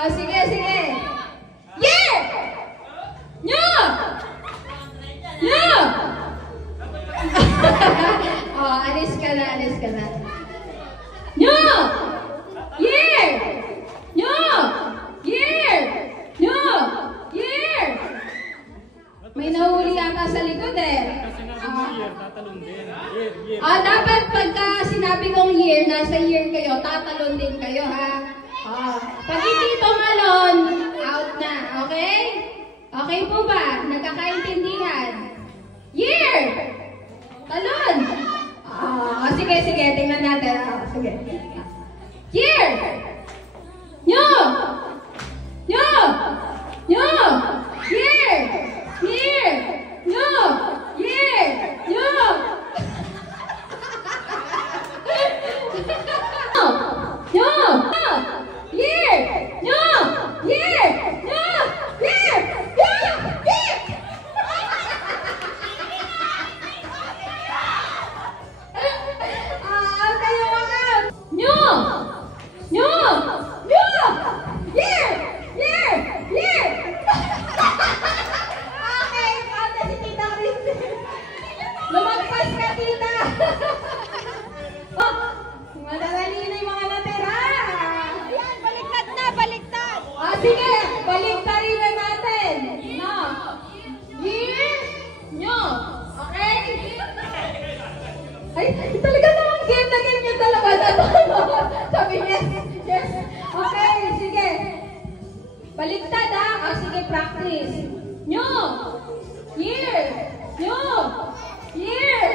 Sige, sige. Year! Nyo! Nyo! Alis ka na, alis ka na. Nyo! Year! Nyo! Year! Nyo! Year! May nahuli yata sa likod eh. Dapat pagka sinabi kong year, nasa year kayo, tatalon din kayo ha. Pag hindi tumalon, out na. Okay? Okay po ba? Nagkakaintindihan? Year! Talon! Sige, sige. Tingnan natin. Sige. Year! Nyo! Nyo! Nyo! Year! Year! Nyo! Year! Nyo! Nyo! Year! Nyo! Year! Nyo! Year! Nyo! Year! Kayo mga! Nyo! Nyo! Nyo! Year! Year! Year! Okay, pata si Tita Christy. Lumagpas ka, Tita! Madadali na yung mga natira. Ayan, baliktad na, baliktad. Sige, baliktarin na natin. No. Year, nyo. Okay? Ay, talaga naman game na game niya talaga. Sabi niya, yes. Okay, sige. Baliktad ha. Sige, practice. Nyo. Year. Nyo. Year.